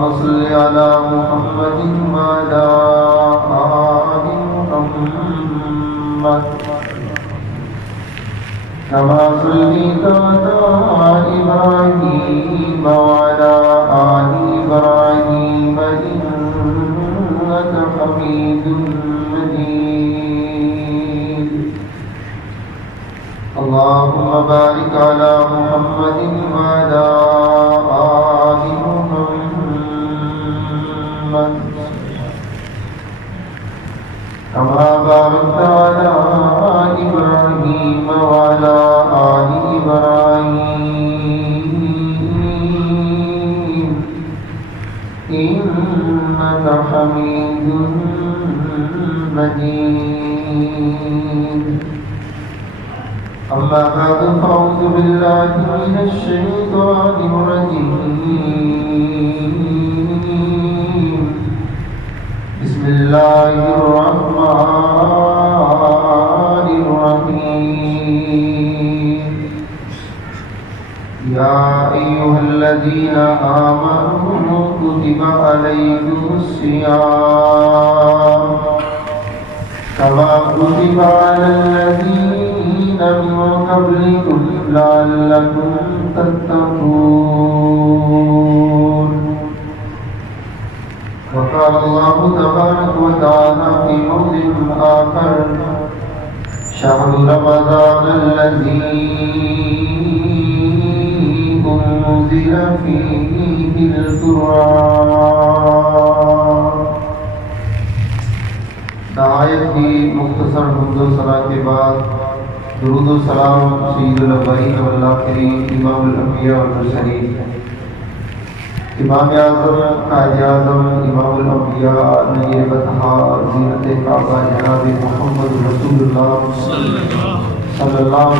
صل على محمد وعلى آل محمد كما صليت على إبراهيم وعلى آل إبراهيم إنك حميد مجيد اللهم بارك على محمد وعلى آل محمد كما باركت على إبراهيم وعلى آل إبراهيم إنك حميد مجيد أما بعد فأعوذ بالله من الشيطان الرجيم بسم الله الرحمن الرحيم يا أيها الذين آمنوا كتب عليكم الصيام كما كتب على الذين من قبلكم لعلكم تتقون وقال الله تبارك وتعالى في موضع آخر شهر رمضان الذي أنزل فيه القرآن آیت کی مختصر حمد و ثنا کے بعد درود و سلام سید الاولین والآخرین امام الانبیاء والمرسلین امام اعظم قائد اعظم امام الانبیاء نیر بطحا زینت کعبہ جناب محمد رسول اللہ صلی اللہ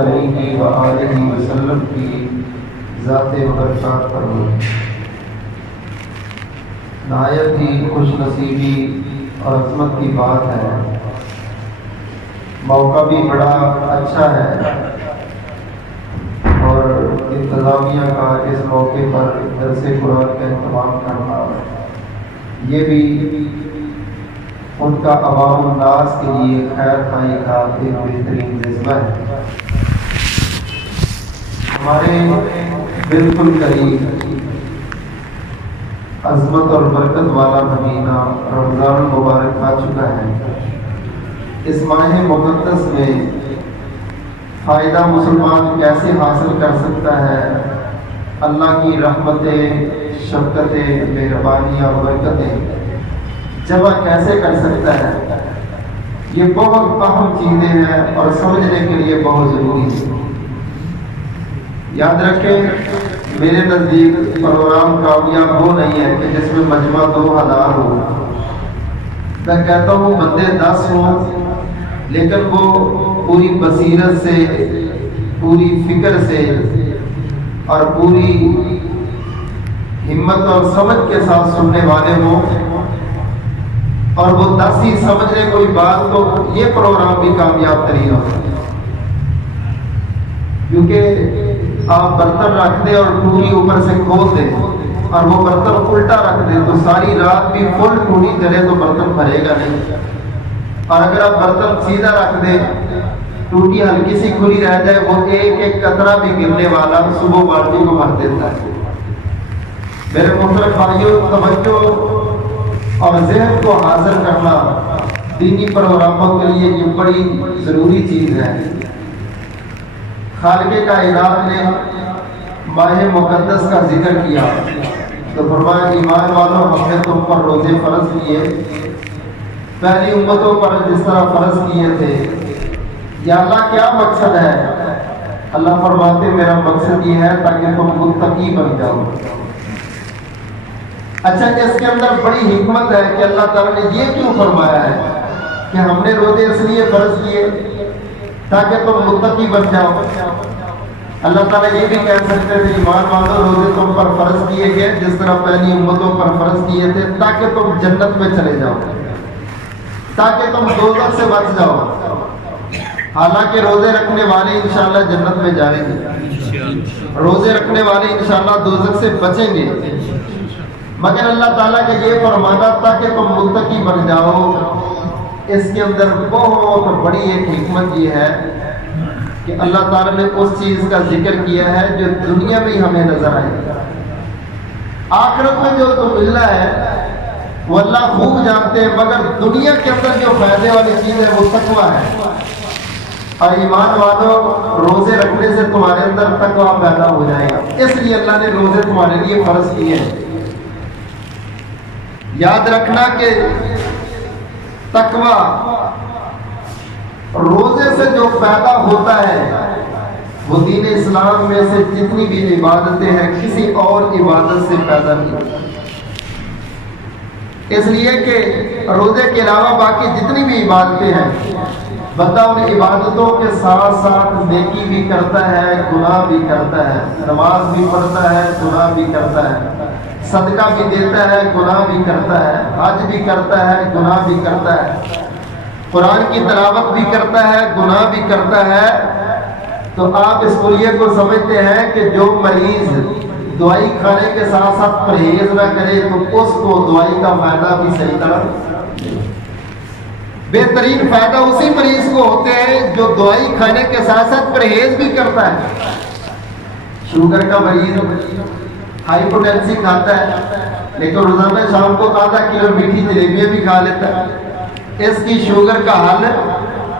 علیہ وآلہ وسلم کی ذات برکات پر ہو نہایت ہی خوش نصیبی اور عظمت کی بات ہے، موقع بھی بڑا اچھا ہے اور انتظامیہ کا اس موقع پر درس قرآن کا اہتمام کرنا یہ بھی ان کا عوام الناس کے لیے خیر خواہی کا ایک بہترین جذبہ ہے۔ ہمارے بالکل قریب عظمت اور برکت والا مہینہ رمضان المبارک آ چکا ہے۔ اس ماہ مقدس میں فائدہ مسلمان کیسے حاصل کر سکتا ہے، اللہ کی رحمتیں، شفقتیں، مہربانیاں اور برکتیں جمع کیسے کر سکتا ہے، یہ بہت اہم چیزیں ہیں اور سمجھنے کے لیے بہت ضروری ہے۔ یاد رکھیں میرے نزدیک پروگرام کامیاب وہ نہیں ہے کہ جس میں مجمع 2000 ہو، میں کہتا ہوں بندے 10 ہوں لیکن وہ پوری بصیرت سے، پوری فکر سے اور پوری ہمت اور سمجھ کے ساتھ سننے والے ہوں، اور وہ 10 ہی سمجھ لے کوئی بات تو یہ پروگرام بھی کامیاب ترین ہوگا۔ کیونکہ آپ برتن رکھ دیں اور ٹوٹی اوپر سے کھول دیں اور وہ برتن الٹا رکھ دیں تو ساری رات بھی فل ٹوٹی جلے تو برتن بھرے گا نہیں، اور اگر آپ برتن سیدھا رکھ دیں ٹوٹی ہلکی سی کھلی رہ جائے وہ ایک ایک قطرہ بھی گرنے والا صبح بالٹی کو بھر دیتا ہے۔ میرے محترم بھائیوں، توجہ اور ذہن کو حاصل کرنا دینی پروگراموں کے لیے یہ بڑی ضروری چیز ہے۔ خالق کائنات نے ماہ مقدس کا ذکر کیا تو فرمایا ایمان والوں ہم نے تم پر روزے فرض کیے پہلی امتوں پر جس طرح فرض کیے تھے۔ یا اللہ کیا مقصد ہے؟ اللہ فرماتے میرا مقصد یہ ہے تاکہ تم متقی بن جاؤ۔ اچھا، اس کے اندر بڑی حکمت ہے کہ اللہ تعالیٰ نے یہ کیوں فرمایا ہے کہ ہم نے روزے اس لیے فرض کیے تاکہ تم متقی بن جاؤ۔ اللہ تعالیٰ یہ بھی کہہ سکتے تھے ایمان والو روزے تم پر فرض کیے گئے جس طرح پہلی امتوں پر فرض کیے تھے تاکہ تم جنت میں چلے جاؤ، تاکہ تم دوزخ سے بچ جاؤ۔ حالانکہ روزے رکھنے والے انشاءاللہ جنت میں جائیں گے، روزے رکھنے والے انشاءاللہ دوزخ سے بچیں گے، مگر اللہ تعالیٰ کا یہ فرمانا تھا کہ تم متقی بن جاؤ، اس کے اندر بہت بڑی ایک حکمت یہ ہے کہ اللہ تعالیٰ نے اس چیز کا ذکر کیا ہے جو دنیا میں ہی ہمیں نظر آئے، آخرت میں جو تو ملنا ہے وہ اللہ خوب جانتے ہیں، مگر دنیا کے اندر جو فائدے والی چیز ہے وہ تقویٰ ہے۔ اور ایمان والوں، روزے رکھنے سے تمہارے اندر تقویٰ پیدا ہو جائے گا، اس لیے اللہ نے روزے تمہارے لیے فرض کیے ہیں۔ یاد رکھنا کہ تقویٰ روزے سے جو پیدا ہوتا ہے وہ دین اسلام میں سے جتنی بھی عبادتیں ہیں کسی اور عبادت سے پیدا نہیں ہوتا، اس لیے کہ روزے کے علاوہ باقی جتنی بھی عبادتیں ہیں بندہ ان عبادتوں کے ساتھ ساتھ نیکی بھی کرتا ہے، گناہ بھی کرتا ہے، نماز بھی پڑھتا ہے، گناہ بھی کرتا ہے، صدقہ بھی دیتا ہے، گناہ بھی کرتا ہے، حج بھی کرتا ہے، گناہ بھی کرتا ہے، قرآن کی تلاوت بھی کرتا ہے، گناہ بھی کرتا ہے۔ تو آپ اس قلیے کو سمجھتے ہیں کہ جو مریض دوائی کھانے کے ساتھ ساتھ پرہیز نہ کرے تو اس کو دوائی کا فائدہ بھی صحیح طرح، بہترین فائدہ اسی مریض کو ہوتے ہیں جو دوائی کھانے کے ساتھ ساتھ پرہیز بھی کرتا ہے۔ شوگر کا مریض ہائی پوٹینسی کھاتا ہے لیکن روزانہ شام کو آدھا کلو میٹھی جلیبیاں بھی کھا لیتا ہے، اس کی شوگر کا حل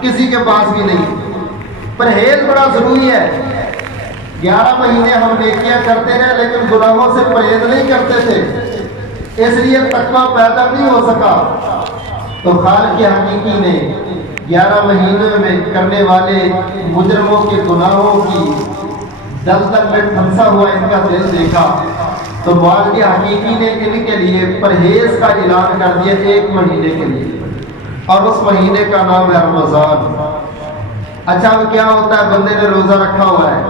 کسی کے پاس بھی نہیں۔ پرہیز بڑا ضروری ہے۔ 11 مہینے ہم نیکیاں کرتے رہے لیکن گناہوں سے پرہیز نہیں کرتے تھے، اس لیے تقویٰ پیدا نہیں ہو سکا۔ تو خالق حقیقی نے 11 مہینوں میں کرنے والے مجرموں کے گناہوں کی دلدل میں پھنسا ہوا ان کا دل دیکھا، تو مالک حقیقی نے ان کے لیے پرہیز کا اعلان کر دیا 1 مہینے کے لیے، اور اس مہینے کا نام ہے رمضان۔ اچھا اب کیا ہوتا ہے، بندے نے روزہ رکھا ہوا ہے،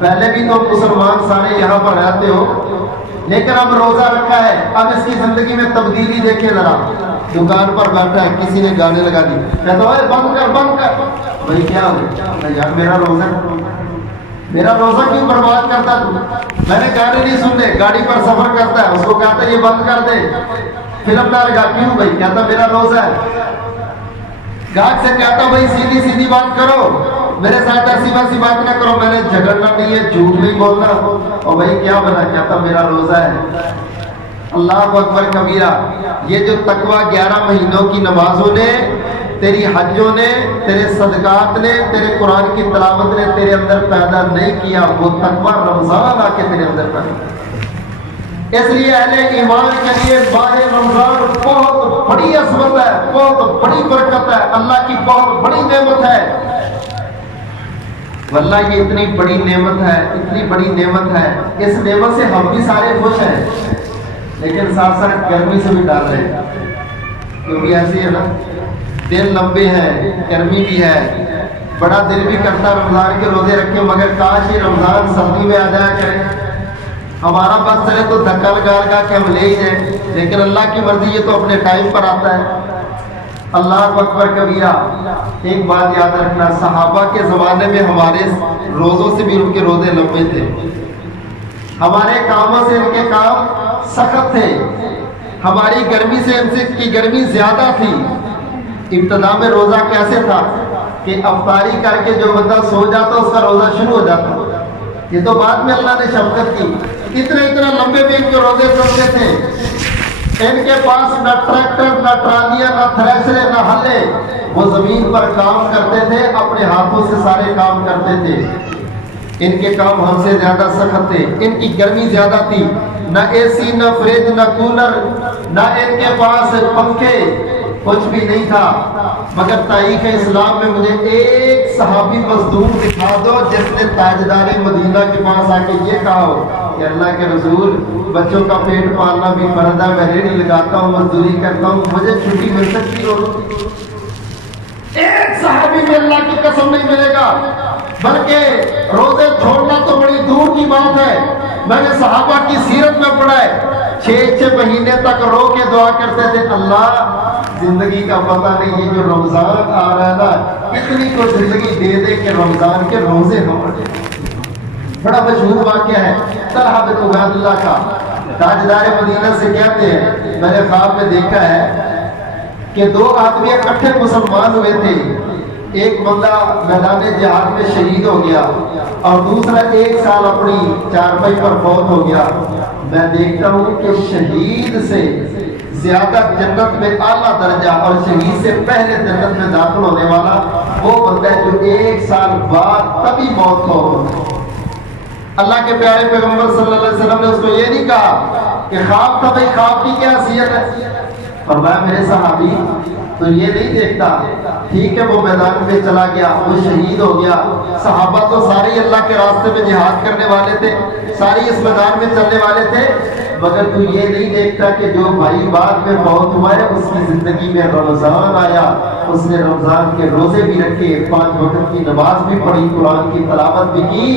پہلے بھی تو مسلمان سارے یہاں پر رہتے ہو لیکن اب روزہ رکھا ہے، اب اس کی زندگی میں تبدیلی دیکھیں ذرا۔ دکان پر بیٹھا ہے، کسی نے گانے لگا دی، کہتا ہے بند کر بند کر، بھائی کیا ہو گیا یار، میرا روزہ کیوں برباد کرتا تو؟ میں نے گانے نہیں سننے، گاڑی پر سفر کرتا ہے، اس کو کہتا ہے یہ بند کر دے، فلم نہ لگا، کیوں بھائی؟ کہتا میرا روزہ ہے۔ گاہک سے کہتا بھائی سیدھی سیدھی بات کرو، میرے ساتھ ایسی ویسی بات نہ کرو، میں نے جھگڑنا نہیں ہے، جھوٹ نہیں بولنا، اور بھائی کیا بنا؟ کہتا میرا روزہ ہے۔ اللہ اکبر کبیرہ۔ یہ جو تقویٰ 11 مہینوں کی نمازوں نے، تیری حجوں نے، تیرے صدقات نے، تیرے قرآن کی تلاوت نے تیرے اندر پیدا نہیں کیا، وہ تقویٰ رمضان آ کے تیرے اندر پیدا کیا۔ اس لیے اہل ایمان کے لیے ماہ رمضان بہت بڑی عظمت ہے، بہت بڑی برکت ہے، اللہ کی بہت بڑی نعمت ہے۔ واللہ یہ اتنی بڑی نعمت ہے، اتنی بڑی نعمت ہے، اس نعمت سے ہم بھی سارے خوش ہیں لیکن ساتھ ساتھ گرمی سے بھی ڈال رہے ہیں، کیونکہ ایسی ہے نا، دن لمبے ہیں، گرمی بھی ہے، بڑا دل بھی کرتا رمضان کے روزے رکھے، مگر کاش یہ رمضان سردی میں آ جایا کرے، ہمارا بس چلے تو دھکا لگا لگا کے ہم لے ہی جائیں، لیکن اللہ کی مرضی یہ تو اپنے ٹائم پر آتا ہے۔ اللہ اکبر کبیرہ۔ ایک بات یاد رکھنا، صحابہ کے زمانے میں ہمارے روزوں سے بھی ان کے روزے لمبے تھے، ہمارے کاموں سے ان کے کام سخت تھے، ہماری گرمی سے ان سے کی گرمی زیادہ تھی۔ ابتدا میں روزہ کیسے تھا کہ افطاری کر کے جو بندہ سو جاتا اس کا روزہ شروع ہو جاتا، یہ تو بعد میں اللہ نے شفقت کی۔ اتنے لمبے بھی ان کے روزے چلتے تھے، ان کے پاس نہ ٹریکٹر، نہ ٹرالیاں، نہ تھریشر، نہ ہلے، وہ زمین پر کام کرتے تھے، اپنے ہاتھوں سے سارے کام کرتے تھے۔ ان کے کام ہم سے زیادہ سخت تھے، ان کی گرمی زیادہ تھی، نہ اے سی، نہ فریج، نہ کولر، نہ ان کے پاس پنکھے، کچھ بھی نہیں تھا۔ مگر تاریخ اسلام میں مجھے ایک صحابی مزدور دکھا دو جس نے تاجدار مدینہ کے پاس آ کے یہ کہا ہو کہ اللہ کے رسول، بچوں کا پیٹ پالنا بھی فرض ہے، میں ریڑھی لگاتا ہوں، مزدوری کرتا ہوں، مجھے چھٹی مل سکتی ہو؟ ایک صحابی میں اللہ کی قسم نہیں ملے گا، بلکہ روزے چھوڑنا تو بڑی دور کی بات ہے۔ میں نے صحابہ کی سیرت میں پڑھا ہے، 6 مہینے تک رو کے دعا کرتے تھے، اللہ زندگی کا پتہ نہیں، یہ جو رمضان آ رہا ہے نا، اتنی کو زندگی دے دے کہ رمضان کے روزے ہم پڑھیں۔ بڑا مشہور واقعہ ہے طلحہ بن عبید اللہ کا۔ تاجدار مدینہ سے کہتے ہیں میں نے خواب میں دیکھا ہے کہ دو آدمی اکٹھے مسلمان ہوئے تھے، ایک بندہ میدان جہاد میں شہید ہو گیا اور دوسرا 1 سال اپنی چارپائی پر فوت ہو گیا۔ میں دیکھتا ہوں کہ شہید سے زیادہ جنت میں اعلیٰ درجہ اور شہید سے پہلے جنت میں داخل ہونے والا وہ بندہ ہے جو 1 سال بعد تبھی موت ہو۔ اللہ کے پیارے پیغمبر صلی اللہ علیہ وسلم نے اس کو یہ نہیں کہا کہ خواب تھا، بھائی خواب کی کیا حیثیت ہے؟ فرمایا میرے صحابی تو یہ نہیں دیکھتا، ٹھیک ہے وہ میدان میں چلا گیا، وہ شہید ہو گیا، صحابہ تو سارے اللہ کے راستے میں جہاد کرنے والے تھے، سارے اس میدان میں چلنے والے تھے، مگر تو یہ نہیں دیکھتا کہ جو بھائی بعد میں موت ہوا ہے اس کی زندگی میں رمضان آیا، اس نے رمضان کے روزے بھی رکھے، 5 وقت کی نماز بھی پڑھی، قرآن کی تلاوت بھی کی،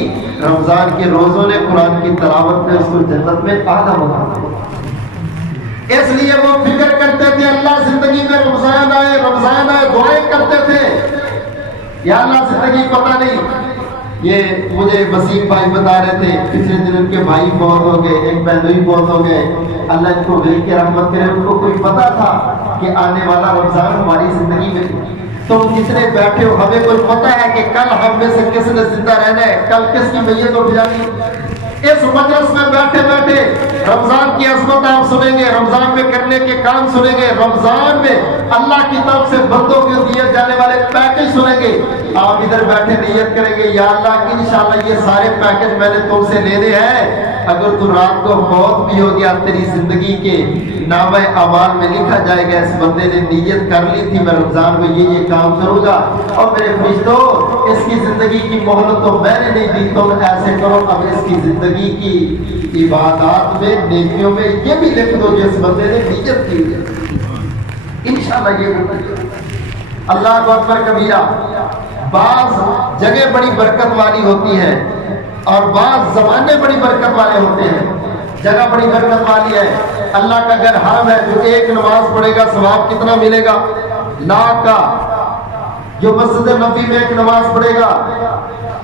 رمضان کے روزوں نے قرآن کی تلاوت نے اس کو جنت میں اعلیٰ مقام دیا۔ اس لیے وہ فکر کرتے تھے اللہ زندگی میں رمضان آئے دعائیں کرتے تھے، یا اللہ زندگی پتہ نہیں۔ یہ مجھے وسیم بھائی بتا رہے تھے پچھلے دن ان کے بھائی بہت ہو گئے، ایک بہنوئی بہت ہو گئے، اللہ ان کو مل کے رحمت کرے۔ ان کو کوئی پتا تھا کہ آنے والا رمضان ہماری زندگی میں، تم جتنے بیٹھے ہو ہمیں کوئی پتا ہے کہ کل ہم میں سے کس نے زندہ رہنا ہے، کل کس کی میت اٹھ جانی۔ اس مجلس میں بیٹھے بیٹھے رمضان کی عظمت آپ سنیں گے، رمضان میں کرنے کے کام سنیں گے، رمضان میں اللہ کی طرف سے بندوں کو دیے جانے والے پیکج سنیں گے۔ آپ ادھر بیٹھے نیت کریں گے یا اللہ انشاءاللہ یہ سارے پیکج میں نے تم سے لینے ہیں۔ اگر تو رات کو موت بھی ہو گیا تیری زندگی کے نامہ اعمال میں لکھا جائے گا اس بندے نے نیت کر لی تھی میں رمضان میں یہ کام کروں گا، اور میرے فرشتوں اس کی زندگی کی مہلت تو میں نے نہیں دی، تم ایسے کرو اب اس کی زندگی کی عبادات میں نیکیوں میں یہ بھی لکھ دو جس بندے نے نیت کی ہے۔ انشاءاللہ یہ اللہ اکبر کبیرہ۔ بعض جگہ بڑی برکت والی ہوتی ہے اور بعض زمانے بڑی برکت والے ہوتے ہیں۔ جگہ بڑی برکت والی ہے، اللہ کا گھر حرم ہے، جو ایک نماز پڑھے گا ثواب کتنا ملے گا؟ 1,00,000 کا۔ جو مسجد نبی میں ایک نماز پڑھے گا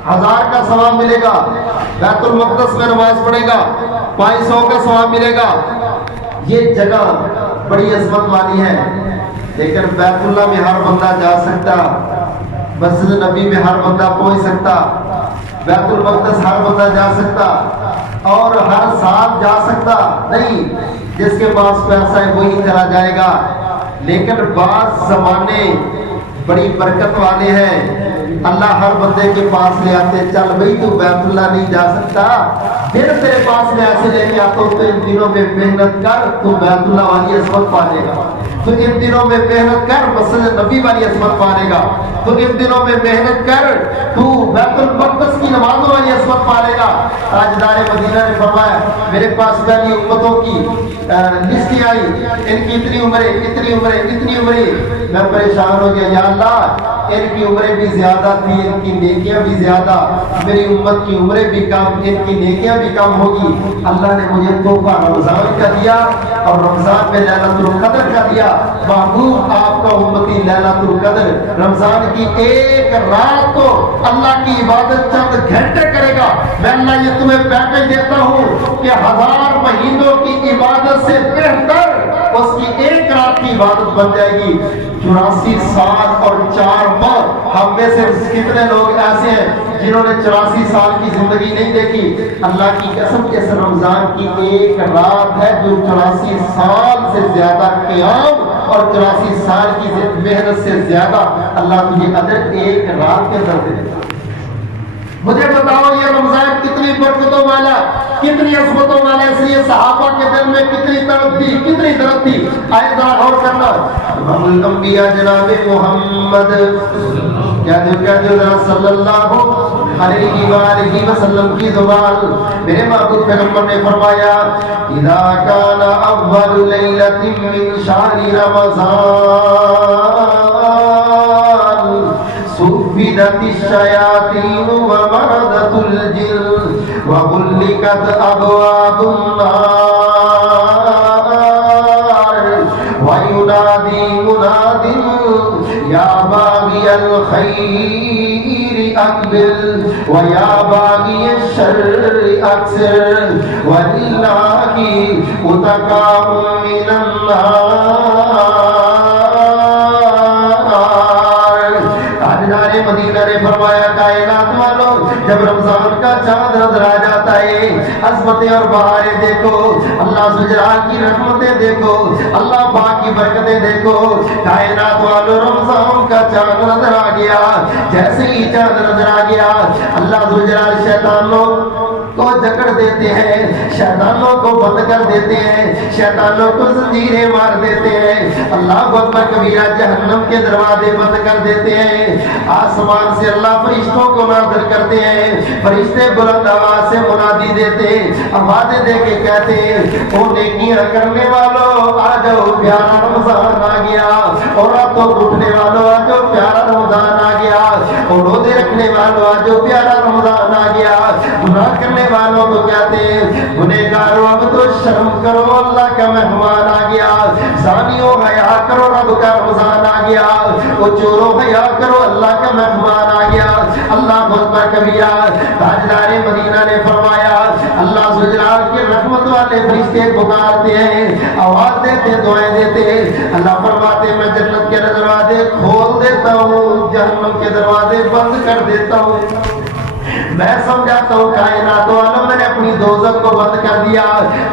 1000 کا ثواب ملے گا۔ بیت المقدس میں نماز پڑھے گا 500 کا ثواب ملے گا۔ یہ جگہ بڑی عظمت والی ہے، لیکن بیت اللہ میں ہر بندہ جا سکتا، مسجد نبی میں ہر بندہ پہنچ سکتا، بیت المقدس ہر بندہ جا سکتا اور ہر سال جا سکتا نہیں، جس کے پاس پیسہ ہے وہی چلا جائے گا۔ لیکن بعض زمانے بڑی برکت والے ہیں، اللہ ہر بندے کے پاس لے آتے، چل بھائی تو بیت اللہ نہیں جا سکتا، پھر تیرے پاس میں ایسے لے کے آتا ہوں تو ان دنوں میں محنت کر تو بیت اللہ والی عظمت پا لے گا، تو ان دنوں میں محنت کر مسجد نبی والی عظمت پا لے گا، تو ان دنوں میں محنت کر تو بیت المقدس کی نمازوں والی عظمت پا لے گا۔ تاجدار مدینہ نے فرمایا میرے پاس پہلی امتوں کی لسٹیں آئی، ان کی اتنی عمریں، میں پریشان ہو گیا، یا اللہ ان کی عمریں بھی زیادہ تھی، ان کی نیکیاں بھی زیادہ، میری امت کی عمریں بھی کم، ان کی نیکیاں بھی کم ہوگی۔ اللہ نے مجھے تحفہ رمضان کا دیا اور رمضان میں لیلۃ القدر کا دیا۔ محبوب آپ کا امتی لیلۃ القدر رمضان کی ایک رات کو اللہ کی عبادت چند گھنٹے کرے گا، میں اللہ یہ تمہیں پیکج دیتا ہوں کہ 1000 مہینوں کی عبادت سے بہتر اس کی ایک رات کی عبادت بن جائے گی۔ 84 سال اور 4 ماہ، ہم میں سے کتنے لوگ ایسے ہیں جنہوں نے 84 سال کی زندگی نہیں دیکھی؟ اللہ کی قسم اس رمضان کی ایک رات ہے جو 84 سال سے زیادہ قیام اور 84 سال کی محنت سے زیادہ اللہ تجھے اجر ایک رات کے اندر دے گا۔ مجھے بتاؤ یہ رمضان کتنی برکتوں والا، کتنی عظمتوں والا، اس لیے صحابہ کے دل میں کتنی طلب تھی، کتنی درد تھی۔ آئے ذرا غور کرنا، امام الانبیاء جناب محمد کیا جو صلی اللہ علیہ وآلہ وسلم کی زبان میرے محبوب پیغمبر نے فرمایا اذا کان اول لیلۃ من شہر رمضان صفدت الشیاطین ومردت الجن وغلقت ابواب النار وینادی مناد یا باغی الخیر اقبل ویا باغی الشر اکثر وللہ اتقاء من النار۔ تاجدار مدینہ نے فرمایا کائنات والوں جب رمضان کا چاند نظر آ جاتا ہے عظمتیں اور بہاریں دیکھو، اللہ سجران کی رحمتیں دیکھو، اللہ پاک کی برکتیں دیکھو۔ کائنات والوں رمضان کا چاند نظر آ گیا، جیسے ہی چاند نظر آ گیا اللہ سجران شیطانوں کو جکڑ دیتے ہیں، شیطانوں کو بند کر دیتے ہیں، شیطانوں کو زنجیریں مار دیتے ہیں، اللہ اکبر کبیرہ جہنم کے دروازے بند کر دیتے ہیں۔ آسمان سے اللہ فرشتوں کو نازل کرتے ہیں، فرشتے بلند آواز سے منادی دیتے ہیں، آوازیں دے کے کہتے ہیں او نیکیاں کرنے والوں آ جاؤ پیارا رمضان آ گیا، اور راتوں اٹھنے والوں آ جاؤ پیارا رمضان آ گیا، اور روزے رکھنے والوں آ جاؤ پیارا رمضان آ گیا۔ گناہ کرنے والوں کو کہتے ہیں گنہگاروں اب تو شرم کرو اللہ کا مہمان آ گیا، زانیوں حیا کرو رب کا رمضان آ گیا، وہ چوروں حیا کرو اللہ کا مہمان آ گیا۔ اللہ اکبر کبیرہ۔ تاجدار مدینہ نے فرمایا اللہ سجران کے رحمت والے فرشتے پکارتے ہیں، آواز دیتے، دعائیں دیتے، اللہ فرماتے میں جنت کے دروازے کھول دیتا ہوں، جہنم کے دروازے بند کر دیتا ہوں۔ میں سمجھاتا ہوں کائنات والوں میں نے اپنی دوزخ کو بند کر دیا،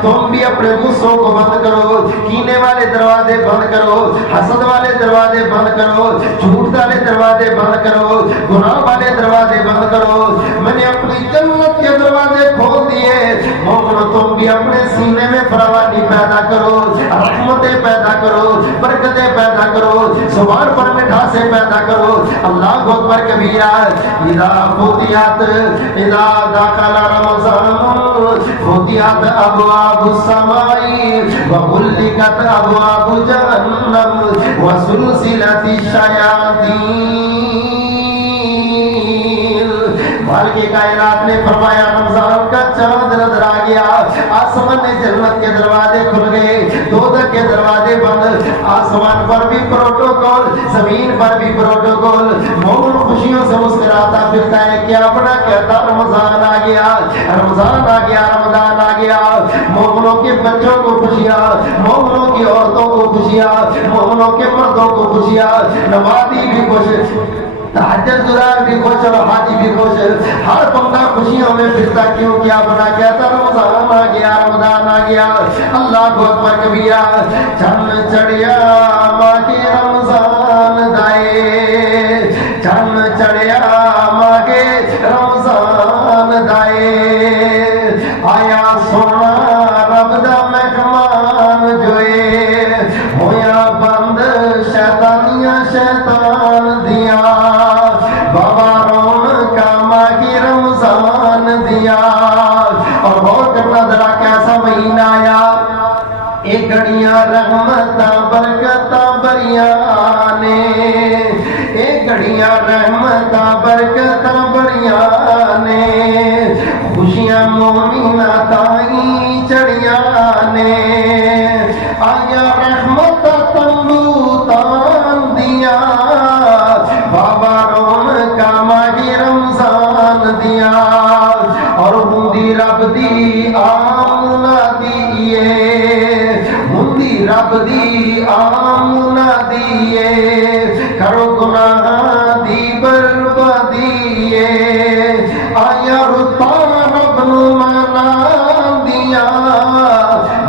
تم بھی اپنے غصوں کو بند کرو، کینے والے دروازے بند کرو، حسد والے دروازے بند کرو، جھوٹ والے دروازے بند کرو، گناہ والے دروازے بند کرو۔ میں نے اپنی جنت کے دروازے کھول دیے، مومنو تم بھی اپنے سینے میں فراوانی پیدا کرو، رحمتیں پیدا کرو، برکتیں پیدا کرو، زبان پر مٹھاسیں پیدا کرو۔ اللہ اکبر کبیرہ۔ اذا فتحت اذا دخل رمضان فتحت ابواب السماء وغلقت ابواب جہنم وسلسلت الشیاطین۔ مالک کائنات نے فرمایا رمضان کا چاند نظر آ گیا، آسمان نے جنت کے دروازے کھل گئے، دوزخ کے دروازے بند، آسمان پر بھی پروٹوکول، زمین پر بھی پروٹوکول۔ مومن خوشیوں سے مسکراتا پھرتا ہے، کیا بڑا کہتا رمضان آ گیا، رمضان آ گیا، رمضان آ گیا۔ مومنوں کے بچوں کو خوشیاں، مومنوں کی عورتوں کو خوشیاں، مومنوں کے مردوں کو خوشیاں، نمازی بھی خوش، تہجد گزار بھی خوش اور حاجی بھی خوش، ہر بندہ خوشیوں میں پھرتا، کیوں کیا بنا کہتا رمضان آ گیا، رمضان آ گیا۔ اللہ اکبر کبیرہ۔ چن چڑیا ماں کے رمضان دائے، چن چڑیا ماں کے رمضان دائے، آیا سونا رب دا مہمان جوئے، ہویا بند شیطانیاں شیطان دیا، بابا رون کا ماہی رمضان دیا۔ اور غور کرنا ذرا کیسا مہینہ آیا، ایک گھڑیاں رحمتاں برکتاں بریاں نے، ایک گھڑیاں رحمتاں برکتاں بریاں نے، خوشیاں مومنہ تائیں چڑیاں نے، آیا رحمت تنبو تان دیا، بابا رون کا ماہی رمضان دیا۔ اور ہندی رب دی آمنا دیئے، ہندی رب دی آمنا دیئے، کرو گناہ دی بربادیے، آیا رتا رب نو منا دیا،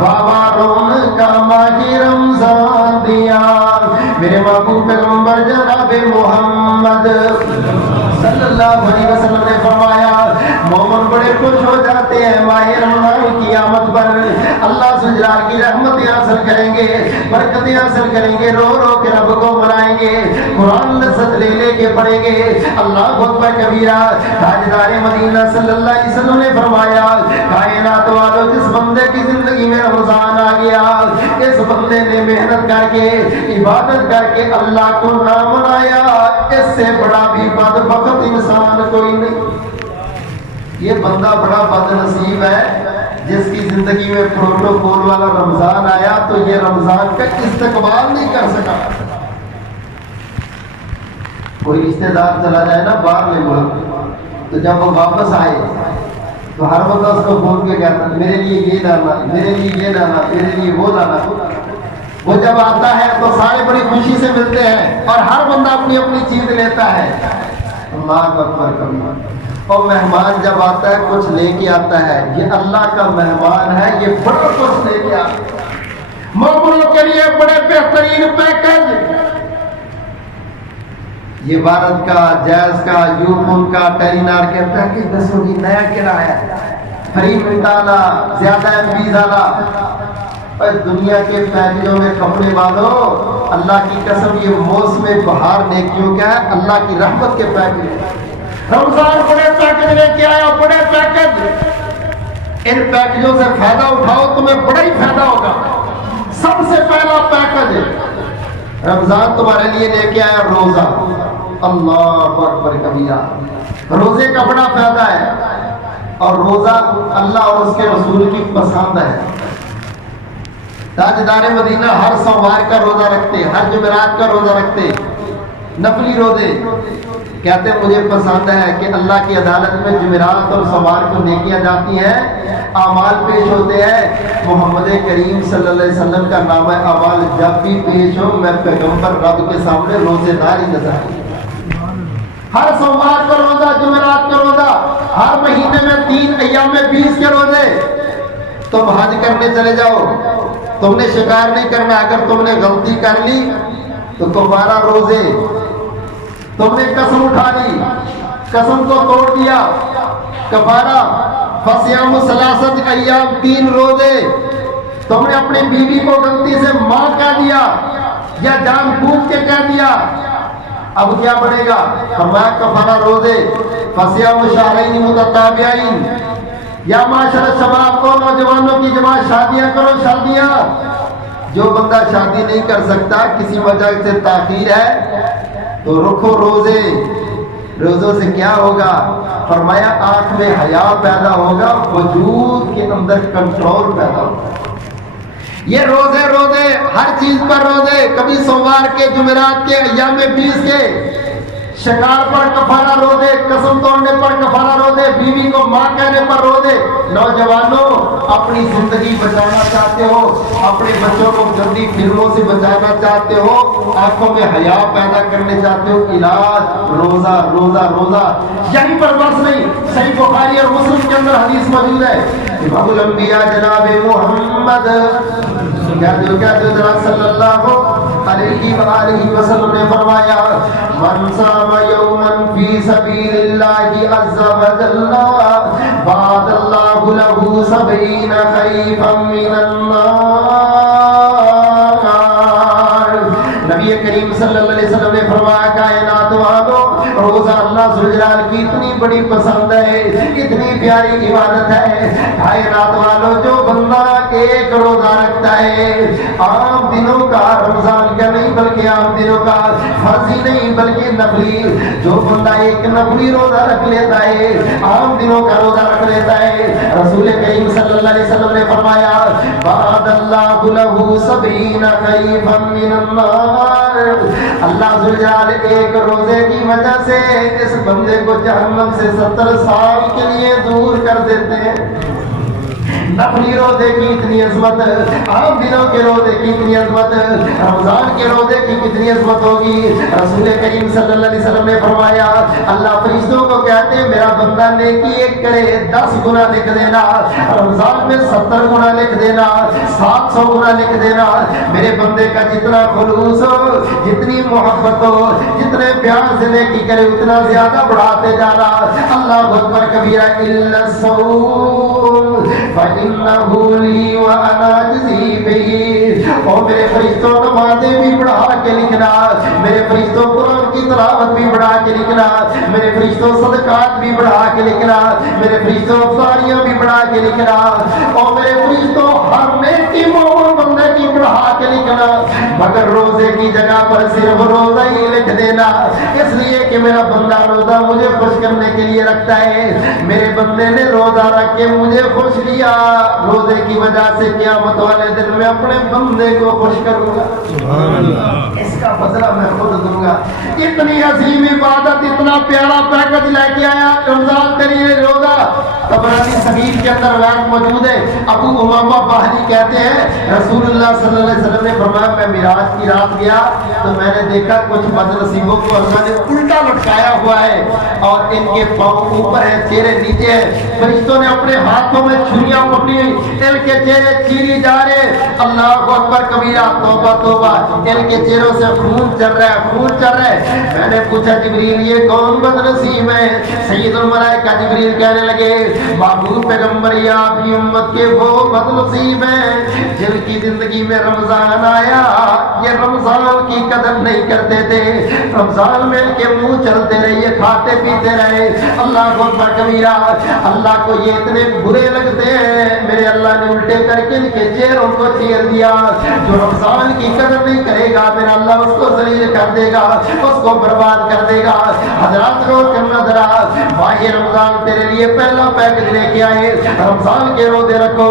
بابا رون کا ماہی رمضان دیا۔ میرے محبوب پیغمبر جناب محمد صلی اللہ علیہ وسلم نے فرمایا مومن بڑے خوش ہو جاتے ہیں ماہ رمضان کی آمد پر، اللہ سجران کی رحمتیں حاصل کریں گے، برکتیں حاصل کریں گے، رو رو کے رب کو منائیں گے، قرآن لذت لے لے کے پڑھیں گے۔ اللہ اکبر کبیرہ۔ تاجدار مدینہ صلی اللہ علیہ وسلم نے فرمایا کائنات والوں جس بندے کی زندگی میں رمضان آ گیا، اس بندے نے محنت کر کے عبادت کر کے اللہ کو نہ منایا، اس سے بڑا بھی بدبخت انسان کوئی نہیں۔ یہ بندہ بڑا بد نصیب ہے جس کی زندگی میں پروٹوکول والا رمضان آیا تو یہ رمضان کا استقبال نہیں کر سکا۔ کوئی رشتے دار چلا جائے نا باہر لے ملک، تو جب وہ واپس آئے تو ہر بندہ اس کو فون کے کہتا میرے لیے یہ لانا، میرے لیے یہ لانا، میرے لیے وہ لانا۔ وہ جب آتا ہے تو سارے بڑی خوشی سے ملتے ہیں اور ہر بندہ اپنی اپنی چیز لیتا ہے۔ اللہ اکبر کبیر۔ اور مہمان جب آتا ہے کچھ لے کے آتا ہے، یہ اللہ کا مہمان ہے، یہ بڑا کچھ لے کے آتا ہے، مغروروں کے لیے بڑے بہترین پیکج، یہ بھارت کا، جیز کا، یوفون کا، ٹیلینار کے پیکج دسو گی نیا کرایہ، فری منٹانا، زیادہ ایم بی زیادہ۔ اور دنیا کے پیکجوں میں کپڑے والو، اللہ کی قسم یہ موسم بہار نیکیوں کا ہے، اللہ کی رحمت کے پیکج۔ رمضان بڑے پیکج لے کے آیا، بڑے پیکج، ان پیکجوں سے فائدہ اٹھاؤ، تمہیں بڑا ہی فائدہ ہوگا۔ سب سے پہلا پیکج رمضان تمہارے لیے لے کے آیا روزہ۔ اللہ اکبر کبیرہ۔ روزے کا بڑا فائدہ ہے، اور روزہ اللہ اور اس کے رسول کی پسند ہے۔ تاجدار مدینہ ہر سوموار کا روزہ رکھتے، ہر جمعرات کا روزہ رکھتے، نفلی روزے۔ کہتے مجھے پسند ہے کہ اللہ کی عدالت میں جمعرات اور سوموار کو نیکیاں جاتی ہیں، اعمال پیش ہوتے ہیں، محمد کریم صلی اللہ علیہ وسلم کا نامہ اعمال جب بھی پیش ہو میں پیغمبر رب کے سامنے روزے دار ہی نظر آتی۔ ہر سوموار کا روزہ، جمعرات کا روزہ، ہر مہینے میں 3 ایام 20 کے روزے۔ تم حج کرنے چلے جاؤ، تم نے شکار نہیں کرنا، اگر تم نے غلطی کر لی تو تمہارا روزے، تم نے قسم اٹھا لی، قسم کو توڑ دیا، کفارہ فصیام ثلاثۃ ایام، 3 روزے۔ تم نے اپنی بیوی کو غلطی سے ماں کہہ دیا یا جان بوجھ کے کہہ دیا، اب کیا بنے گا؟ فرمایا کفارہ روزے، فصیام شہرین متتابعین۔ یا معاشر الشباب، کو نوجوانوں کی جماعت، شادیاں کرو، شادیاں۔ جو بندہ شادی نہیں کر سکتا، کسی وجہ سے تاخیر ہے، تو رکھو روزے۔ روزوں سے کیا ہوگا؟ فرمایا آنکھ میں حیا پیدا ہوگا، وجود کے اندر کنٹرول پیدا ہوگا۔ یہ روزے روزے، ہر چیز پر روزے، کبھی سوموار کے، جمعرات کے، ایام 20 کے، شکار پر کفارہ روزے، قسم توڑنے پر کفارہ روزے، بیوی کو ماں کہنے پر روزے۔ نوجوانوں اپنی زندگی بچانا چاہتے ہو، اپنے بچوں کو گندی فلموں سے بچانا چاہتے ہو، آنکھوں میں حیا پیدا کرنے چاہتے ہو، علاج روزہ روزہ روزہ۔ یہیں پر بس نہیں، صحیح بخاری اور مسلم کے اندر حدیث موجود ہے، امام الانبیاء جناب محمد صلی اللہ علیہ وآلہ وسلم نے فرمایا من صام یوما فی سبیل اللہ عز وجل بعد اللہ له 70 خریفا من النار۔ نبی کریم صلی اللہ علیہ وسلم نے فرمایا کائنات والوں، روزہ اللہ ذوالجلال کی اتنی بڑی پسند ہے، اتنی پیاری عبادت ہے، کائنات والوں جو بندہ ایک روزہ رکھتا ہے، عام دنوں کا، رمضان کا نہیں بلکہ عام دنوں کا، فرضی نہیں بلکہ نفلی، جو بندہ ایک نفلی روزہ رکھ لیتا ہے، عام دنوں کا روزہ رکھ لیتا ہے، رسول کریم صلی اللہ علیہ وسلم نے فرمایا بعد اللہ له 70 خریفا من النار، اللہ ذوالجلال ایک روزے کی وجہ سے اس بندے کو جہنم سے 70 سال کے لیے دور کر دیتے ہیں۔ نفلی روزے کی اتنی عظمت، عام دنوں کے روزے کی اتنی عظمت، رمضان کے روزے کی کتنی عظمت ہوگی۔ رسول کریم صلی اللہ علیہ وسلم نے فرمایا اللہ فرشتوں کو کہتے ہیں میرا بندہ نیکی ایک کرے 10 گنا لکھ دینا، رمضان میں 70 گنا لکھ دینا، 700 گنا لکھ دینا۔ میرے بندے کا جتنا خلوص ہو، جتنی محبت ہو، جتنے پیار سے نیکی کرے اتنا زیادہ بڑھاتے جانا۔ اللہ اکبر کبیرہ الا الصوم فإنه لي وأنا أجزي به۔ اور میرے فرشتوں نمازیں بھی بڑھا کے لکھنا، میرے فرشتوں قرآن کی تلاوت بھی بڑھا کے لکھنا، میرے فرشتوں صدقات بھی بڑھا کے لکھنا، میرے فرشتوں افطاریاں بھی بڑھا کے لکھنا، اور میرے فرشتوں ہر نیکی مومن بندے کی بڑھا کے لکھنا، مگر روزے کی جگہ پر صرف روزہ ہی لکھ دینا، اس لیے کہ میرا بندہ روزہ مجھے خوش کرنے کے لیے رکھتا ہے، میرے بندے نے روزہ رکھ کے مجھے خوش کیا، روزے کی وجہ سے قیامت والے دن میں اپنے بندے کو خوش کروں گا، اس کا بدلہ میں خود دوں گا۔ اتنی عظیم عبادت، اتنا پیارا پیکج لے کے آیا رمضان کریم روزہ۔ طبرانی صحیح کے اندر روایت موجود ہے، ابو امامہ باہلی کہتے ہیں رسول اللہ صلی اللہ علیہ وسلم نے فرمایا میں معراج کی رات گیا تو میں نے دیکھا کچھ بد نصیبوں کو اللہ نے الٹا لٹکایا ہوا ہے اور ان کے پاؤں اوپر ہے، چہرے نیچے ہے، فرشتوں نے اپنے ہاتھوں میں چھریاں پکڑی، ان کے چہرے چیری جا رہے، اللہ اکبر کبیرہ، توبہ توبہ، ان کے چہروں سے خون چل رہا ہے، خون چل رہا ہے۔ میں نے پوچھا جبریل یہ کون بد نصیب ہے؟ سید الملائکہ جبریل کہنے لگے محبوب پیغمبر یہ آپ کی امت کے وہ بد نصیب ہیں جن کی زندگی میں رمضان آیا، یہ رمضان کی قدر نہیں کرتے تھے، رمضان میں ان کے منہ چلتے رہے، یہ کھاتے پیتے رہے، اللہ کو اکبر کبیرہ، اللہ کو یہ اتنے برے لگتے ہیں، میرے اللہ نے الٹے کر کے ان کے چہروں کو چیر دیا۔ جو رمضان کی قدر نہیں کرے گا میرا اللہ اس کو ذلیل کر دے گا، اس کو برباد کر دے گا۔ حضرات غور کرنا ذرا، ماہ رمضان تیرے لیے پہلا پیکج لے کے آئے، رمضان کے روزے رکھو،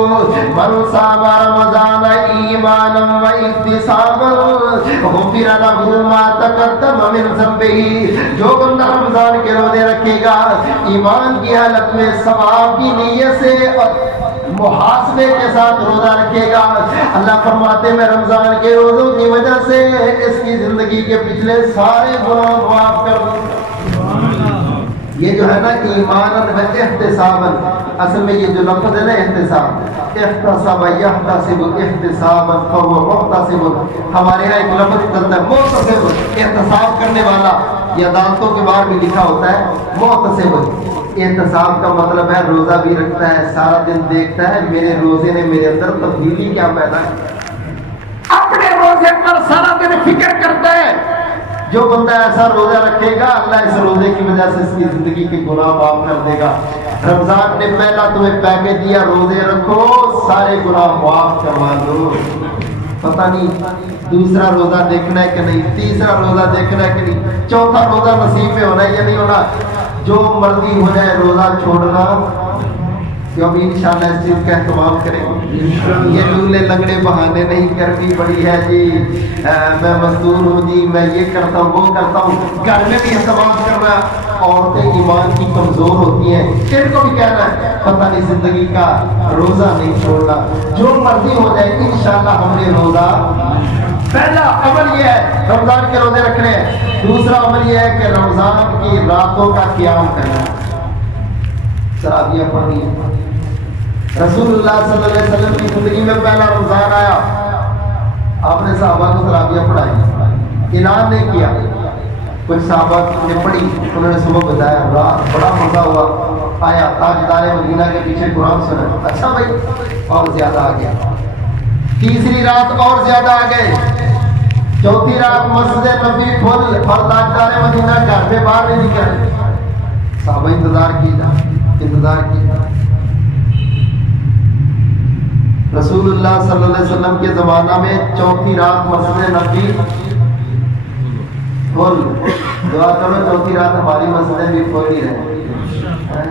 من صام رمضان ایمانا و احتسابا غفر له ما تقدم من ذنبه، جو بندہ رمضان کے روزے رکھے گا ایمان کی حالت میں ثواب کی نیت سے اور محاسبے کے ساتھ روزہ رکھے گا، اللہ فرماتے میں رمضان کے روزوں کی وجہ سے اس کی زندگی کے پچھلے سارے گناہ معاف کر دوں گا۔ یہ جو ہے نا ایمانا و احتسابا، اصل میں یہ جو لفظ ہے نا احتساب، احتساب یحتسب احتسابا فهو محتسب، ہمارے یہاں ایک لفظ چلتا ہے محتسب، احتساب کرنے والا، یہ عدالتوں کے باہر بھی لکھا ہوتا ہے محتسب۔ احتساب کا مطلب ہے روزہ بھی رکھتا ہے، سارا دن دیکھتا ہے میرے روزے نے میرے اندر تبدیلی کیا پیدا کی، اپنے روزے پر سارا دن فکر کرتا ہے۔ جو بندہ ایسا روزہ رکھے گا اللہ اس روزے کی وجہ سے اس کی زندگی کے گناہ معاف کر دے گا۔ رمضان نے پہلا تمہیں پیکج دیا، روزے رکھو سارے گناہ معاف کروا دو۔ پتہ نہیں دوسرا روزہ دیکھنا ہے کہ نہیں، تیسرا روزہ دیکھنا ہے کہ نہیں، چوتھا روزہ نصیب میں ہونا ہے یا نہیں ہونا، جو مرضی ہو جائے روزہ چھوڑنا کہ ابھی انشاءاللہ اس چیز کا اہتمام کریں گے۔ یہ لولے لنگڑے بہانے نہیں کرنی پڑی ہے جی، میں مزدور ہوں جی، میں یہ کرتا ہوں وہ کرتا ہوں، گھر میں بھی اہتمام کرنا۔ عورتیں ایمان کی کمزور ہوتی ہیں، ان کو بھی کہنا ہے پتہ نہیں زندگی کا روزہ نہیں چھوڑنا، جو مرضی ہو جائے انشاءاللہ ہم نے روزہ۔ پہلا عمل یہ ہے رمضان کے روزے رکھنے ہیں، دوسرا عمل یہ ہے کہ رمضان کی راتوں کا قیام کرنا۔ تراویح پڑھنی ہے، رسول اللہ صلی اللہ علیہ وسلم کی زندگی میں پہلا رمضان آیا، آپ نے صحابہ کو تراویح پڑھائی، اعلان نہیں کیا، کچھ صحابہ نے پڑھی، انہوں نے صبح بتایا، رات بڑا مزہ ہوا، آیا تاجدار مدینہ کے پیچھے قرآن سنا، اچھا بھائی اور زیادہ آ گیا، تیسری رات اور زیادہ آ گئے، چوتھی رات مسجد نبی کھول اور تاجدار مدینہ گھر میں باہر نہیں نکلے، صحابہ انتظار کی رسول اللہ صلی اللہ علیہ وسلم کے زمانہ میں چوتھی رات مسجد نبی کھول، دعا کرو چوتھی رات ہماری مسجدیں بھی کھول ہی رہے،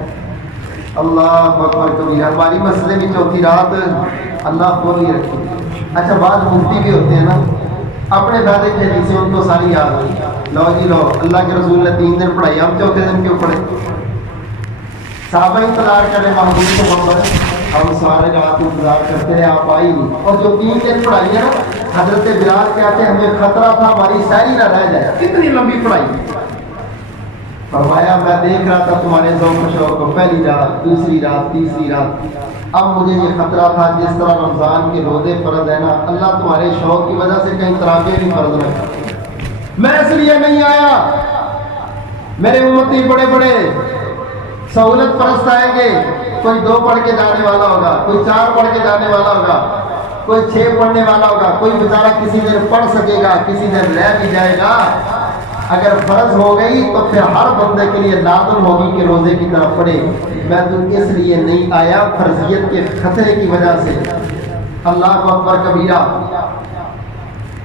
اللہ اکبر کبیرہ، ہماری مسجدیں بھی چوتھی رات اللہ کھول ہی رکھے۔ اچھا بعض مفتی بھی ہوتے ہیں نا، اپنے فائدے کے حدیثیں ان کو ساری یاد ہوئی، لو جی لو اللہ کے رسول نے 3 دن پڑھائی، ہم چوتھے دن کیوں پڑھے؟ صحابہ انتظار کرے محبوب محمد، ہم سارے رات انتظار کرتے رہے، آپ آئی نہیں، اور جو 3 دن پڑھائی ہے نا حضرت بلال کہتے ہیں ہمیں خطرہ تھا ہماری ساری نہ رہ جائے، کتنی لمبی پڑھائی، فرمایا میں دیکھ رہا تھا تمہارے ذوق و شوق کو، پہلی رات، دوسری رات، تیسری رات، اب مجھے یہ خطرہ تھا جس طرح رمضان کے روزے فرض ہے نا، اللہ تمہارے شوق کی وجہ سے کہیں تراویح بھی فرض نہ کر، میں اس لیے نہیں آیا، میرے امتی بڑے بڑے سہولت پرست آئیں گے، کوئی 2 پڑھ کے جانے والا ہوگا، کوئی 4 پڑھ کے جانے والا ہوگا، کوئی 6 پڑھنے والا ہوگا، کوئی بیچارہ کسی دن پڑھ سکے گا، کسی دن رہ بھی جائے گا۔ اگر فرض ہو گئی تو پھر ہر بندے کے لیے لازم ہوگی کہ روزے کی طرف پڑھے، میں تو اس لیے نہیں آیا فرضیت کے خطرے کی وجہ سے۔ اللہ اکبر کبیرہ،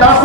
10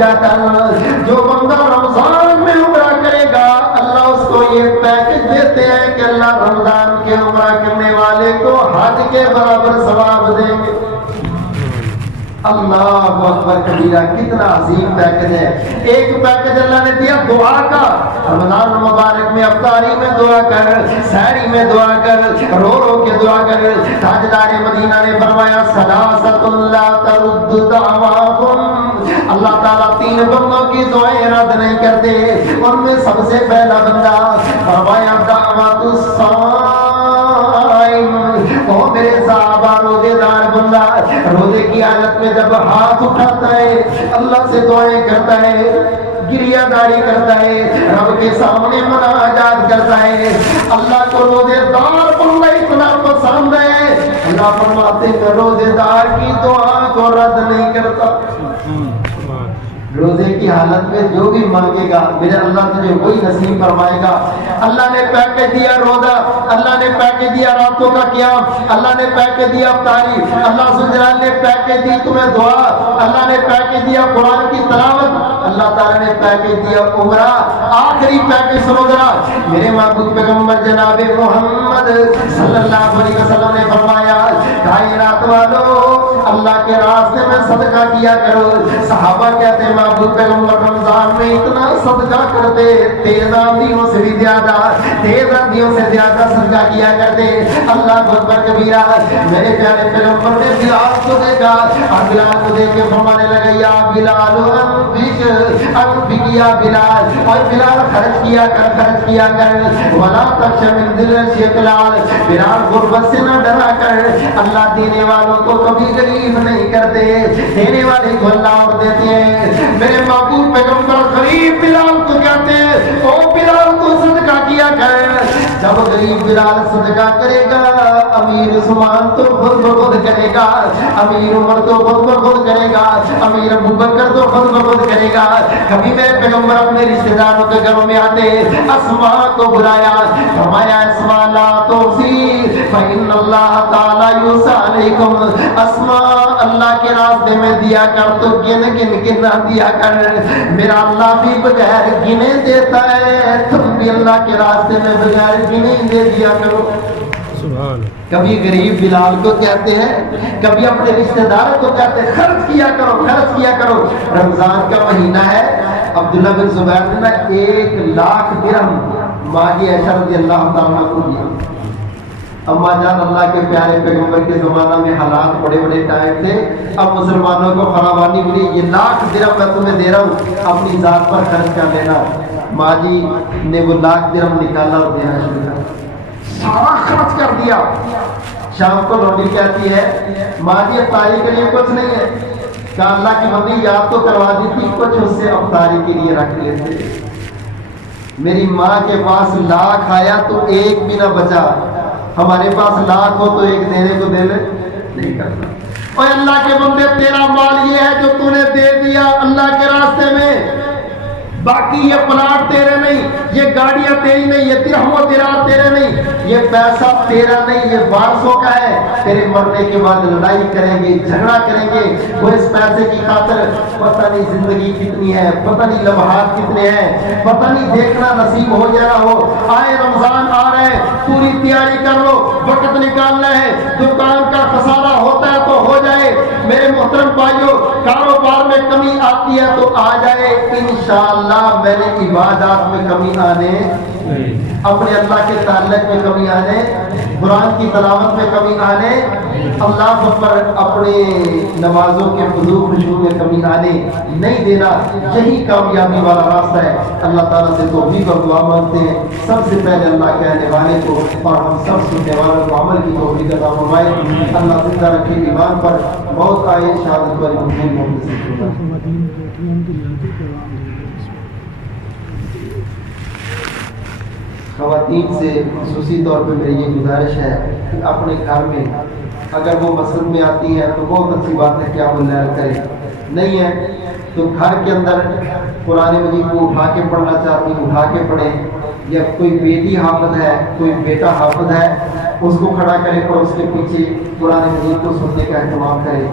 حجۃ، جو بندہ رمضان میں عمرہ کرے گا اللہ اس کو یہ پیکج دیتے ہیں کہ اللہ رمضان کے عمرہ کرنے والے کو حج کے برابر ثواب دیں گے۔ اللہ اکبر کبیرہ، کتنا عظیم پیکج ہے۔ ایک پیکج اللہ نے دیا دعا کا، رمضان مبارک میں افطاری میں دعا کر، سحری میں دعا کر، رو رو کے دعا کر۔ تاجدار مدینہ نے فرمایا ثلاثۃ لا ترد دعواہم، اللہ تعالیٰ تین بندوں کی دعائیں رد نہیں کرتے، ان میں سب سے پہلا بندہ فرمایا دعوت الصائم، او میرے صحابہ روزے دار بندہ روزے کی حالت میں جب ہاتھ اٹھاتا ہے اللہ سے دعائیں کرتا ہے، گریہ داری کرتا ہے، رب کے سامنے مناجات کرتا ہے، اللہ کو روزے دار بندہ اتنا پسند ہے، اللہ فرماتے ہیں روزے دار کی دعا کو رد نہیں کرتا۔ روزے کی حالت میں جو بھی مانگے گا میرے اللہ تجھے وہی نصیب فرمائے گا۔ اللہ نے پیکج دیا روزہ، اللہ نے پیکج دیا راتوں کا قیام، اللہ نے پیکج دیا افطاری، اللہ سبحانہ نے پیکج دی تمہیں دعا، اللہ نے پیکج دیا قرآن کی تلاوت، اللہ تعالیٰ نے پیکج دیا عمرہ۔ آخری پیکج سنو ذرا، میرے محبوب پیغمبر جناب محمد صلی اللہ علیہ وسلم نے فرمایا کائنات والو اللہ کے راستے میں صدقہ کیا کرو۔ صحابہ کہتے ہیں محبوب پیغمبر رمضان میں اتنا صدقہ کرتے، تیز آندھیوں سے بھی زیادہ، تیز آندھیوں سے زیادہ صدقہ کیا کرتے۔ اللہ اکبر کبیرہ، میرے پیارے پیغمبر نے بلال کو دیکھا اور بلال کو دیکھ کے فرمانے لگا یا بلال انفق یا بلال، اور بلال خرچ کیا کر ولا تخش من ذل بلال، بلال غربت سے نہ ڈرا کر، اللہ دینے والوں کو کبھی غریب نہیں کرتے، دینے والے کو اللہ اور دیتے ہیں۔ میرے محبوب پیغمبر غریب بلال کو کہتے ہیں او بلال تو صدقہ کیا کر۔ جب غریب بلال صدقہ کرے گا امیر عثمان تو خود بخود کرے گا، امیر عمر تو خود بخود کرے گا، امیر ابوبکر تو خود بخود کرے گا۔ کبھی میرے پیغمبر اپنے رشتہ داروں کے گھروں میں آتے، اسماء کو بلایا، فرمایا اسماء لا توسی فإن اللہ تعالی یوصی علیکم، اسماء اللہ کے راستے میں دیا کر تو گن گن کے نہ دیا کر، میرا اللہ بھی بغیر گنے دیتا ہے، تم بھی اللہ کے راستے میں بغیر گنے دے دیا کرو۔ کبھی غریب بلال کو کہتے ہیں، کبھی اپنے رشتہ داروں کو کہتے ہیں خرچ کیا کرو۔ رمضان کا مہینہ ہے، عبداللہ بن زبیر نے 1,00,000 درہم ماں عائشہ رضی اللہ تعالیٰ کو دیا۔ اما جان اللہ کے پیارے پیغمبر کے زمانہ میں حالات بڑے ٹائم تھے، اب مسلمانوں کو فراوانی ملی، یہ 1,00,000 درہم میں تمہیں دے رہا ہوں، اپنی ذات پر خرچ کر لینا۔ ماں جی نے وہ 1,00,000 درہم نکالا اور دینا شروع کر، سارا خرچ کر دیا۔ شام کو لوٹی کہتی ہے ماں جی افطاری کے لیے کچھ نہیں ہے، کہا اللہ کی بندی یاد تو کروا دی تھی، کچھ اس سے افطاری کے لیے رکھ لیتے۔ میری ماں کے پاس 1,00,000 آیا تو ایک بھی نہ بچا، ہمارے پاس 1,00,000 ہو تو ایک دینے کو دل نہیں کرتا۔ اور اللہ کے بندے تیرا مال یہ ہے جو تو نے دے دیا اللہ کے راستے میں، باقی یہ پلاٹ تیرے نہیں، یہ گاڑیاں تیری نہیں، یہ درہم و دینار تیرے نہیں، یہ پیسہ تیرا نہیں، یہ وارثوں کا ہے۔ تیرے مرنے کے بعد لڑائی کریں گے، جھگڑا کریں گے، وہ اس پیسے کی خاطر پتہ نہیں زندگی کتنی ہے، پتہ نہیں لمحات کتنے ہیں، پتہ نہیں دیکھنا نصیب ہو یا نہ ہو۔ آئے رمضان آ رہے ہیں، پوری تیاری کر لو، وقت نکالنا ہے، دکان کا خسارہ ہوتا ہے تو ہو جائے، میرے محترم بھائیوں کاروبار میں کمی آتی ہے تو آ جائے، انشاءاللہ میں نے عبادات میں کمی آنے، اپنے اللہ کے تعلق میں کمی آنے، قرآن کی تلاوت میں کمی آنے، اللہ پر اپنے نمازوں کے خضوع خشوع میں کمی آنے نہیں دینا، یہی کامیابی والا راستہ ہے۔ اللہ تعالیٰ سے توفیق اور دعا مانگتے ہیں، سب سے پہلے اللہ کہنے والے کو اور ہم سب سننے والوں کو عمل کی توفیق عطا فرمائے۔ اللہ زندہ رکھے ایمان پر، موت آئے شہادت پر خواتین سے خصوصی طور پہ میری یہ گزارش ہے کہ اپنے گھر میں اگر وہ مسجد میں آتی ہے تو بہت اچھی بات ہے کہ آپ اللیل کریں، نہیں ہے تو گھر کے اندر قرآن مجید کو اٹھا کے پڑھنا چاہتی اٹھا کے پڑھیں، یا کوئی بیٹی حافظ ہے کوئی بیٹا حافظ ہے اس کو کھڑا کرے اور اس کے پیچھے قرآن مجید کو سننے کا اہتمام کرے۔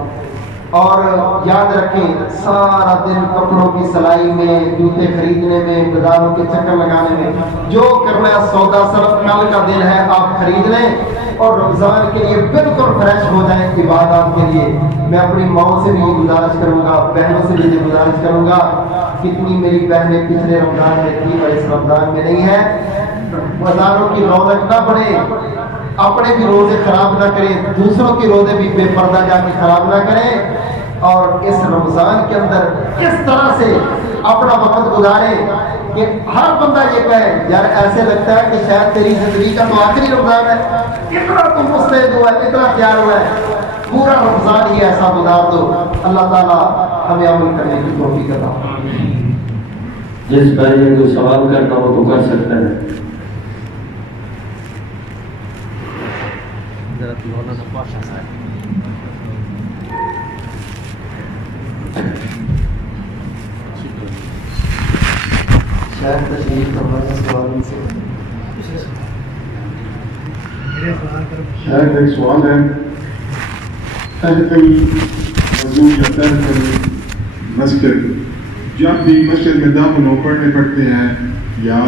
اور یاد رکھیں سارا دن کپڑوں کی سلائی میں، جوتے خریدنے میں، بازاروں کے چکر لگانے میں، جو کرنا ہے سودا صرف کل کا دن ہے آپ خرید لیں اور رمضان کے لیے بالکل فریش ہو جائیں عبادات کے لیے۔ میں اپنی ماؤں سے بھی یہ گزارش کروں گا، بہنوں سے بھی یہ گزارش کروں گا، کتنی میری بہنیں پچھلے رمضان میں تھی اور اس رمضان میں نہیں ہے، بازاروں کی رونق نہ بڑھے، اپنے بھی روزے خراب نہ کریں، دوسروں کے روزے بھی بے پردہ جا کے خراب نہ کریں، اور اس رمضان کے اندر اس طرح سے اپنا وقت گزاریں کہ ہر بندہ یہ کہے یار ایسے لگتا ہے کہ شاید تیری زندگی کا تو آخری رمضان ہے، اتنا تم مستعد ہوا ہے، اتنا تیار ہوا ہے، پورا رمضان ہی ایسا گزار دو۔ اللہ تعالیٰ ہمیں عمل کرنے کی توفیق عطا فرمائے۔ جس بھائی نے کوئی سوال کرنا ہو تو کر سکتا ہے۔ شاید تشریف فرمائیں سوال سے۔ شاید ایک سوال ہے، تحت الوضو یا تحت المسجد، جب بھی مسجد میں داخل ہو پڑھنے پڑتے ہیں یا